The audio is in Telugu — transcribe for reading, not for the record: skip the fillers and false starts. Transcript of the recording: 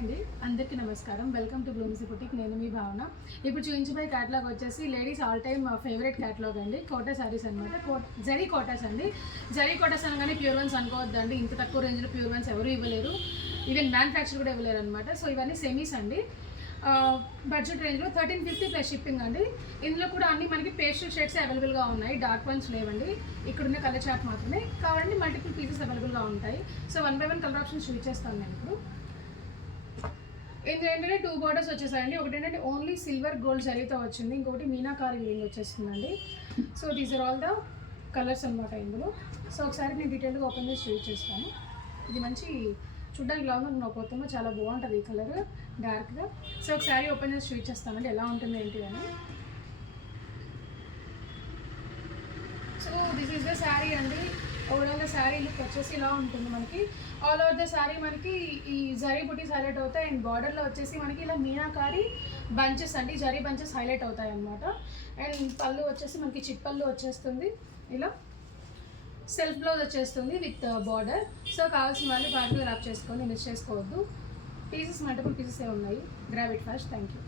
అండి, అందరికీ నమస్కారం. Welcome to Bloomsy boutique. నేను మీ భావన. ఇప్పుడు చూపించబోయే క్యాటలాగ్ వచ్చేసి ladies all time favourite catalogue అండి. కోటా శారీస్ అనమాట. జరీ కోటాస్ అండి. జరీ కోటాస్ అనగానే ప్యూర్ వన్స్ అనుకోవద్దండి. ఇంత తక్కువ రేంజ్లో ప్యూర్ వన్స్ ఎవరు ఇవ్వలేరు, ఈవెన్ మ్యానుఫ్యాక్చర్ కూడా ఇవ్వలేరు అనమాట. సో ఇవన్నీ సెమీస్ అండి. బడ్జెట్ రేంజ్లో 1350 ప్లస్ షిప్పింగ్ అండి. ఇందులో కూడా అన్ని మనకి పేస్టల్ షేడ్స్ అవైలబుల్గా ఉన్నాయి, డార్క్ వన్స్ లేవండి. ఇక్కడున్న కలర్ చార్ట్ మాత్రమే కావాలండి. మల్టిపుల్ పీసెస్ అవైలబుల్గా ఉంటాయి. సో 1 by 1 కలర్ ఆప్షన్స్ చూపించేస్తాను నేను ఇప్పుడు. ఇందులో ఏంటంటే 2 బోర్డర్స్ వచ్చేసాయండి. ఒకటి ఏంటంటే ఓన్లీ సిల్వర్ గోల్డ్ జరీతో వచ్చింది, ఇంకొకటి మీనాకారి వీవింగ్ వచ్చేస్తుందండి. So these are all the colours అనమాట ఇందులో. సో ఒకసారి నేను డీటెయిల్గా ఓపెన్ చేసి చూపించేస్తాను. ఇది మంచి చూడ్డానికి ఇలా ఉంది, నాకు కొత్తగా చాలా బాగుంటుంది ఈ కలర్ డార్క్గా. సో ఒకసారి ఓపెన్ చేసి చూపించేస్తానండి ఎలా ఉంటుంది ఏంటి అని. So this is the sari అండి. ఓవరాల్ ద శారీ లుక్ వచ్చేసి ఇలా ఉంటుంది మనకి. ఆల్ ఓవర్ ద శారీ మనకి ఈ జరీ బుటీస్ హైలైట్ అవుతాయి. అండ్ బార్డర్లో వచ్చేసి మనకి ఇలా మీనాకారి బంచెస్ అండి, జరీ బంచెస్ హైలైట్ అవుతాయి అనమాట. అండ్ పళ్ళు వచ్చేసి మనకి చిప్పళ్ళు వచ్చేస్తుంది, ఇలా సెల్ఫ్ బ్లౌజ్ వచ్చేస్తుంది విత్ బార్డర్. సో కావాల్సిన వాళ్ళు పార్టీలో ర్యాప్ చేసుకొని మిస్ చేసుకోవద్దు. పీసెస్ మల్టిపుల్ పీసెస్ ఉన్నాయి. Grab it first. Thank you.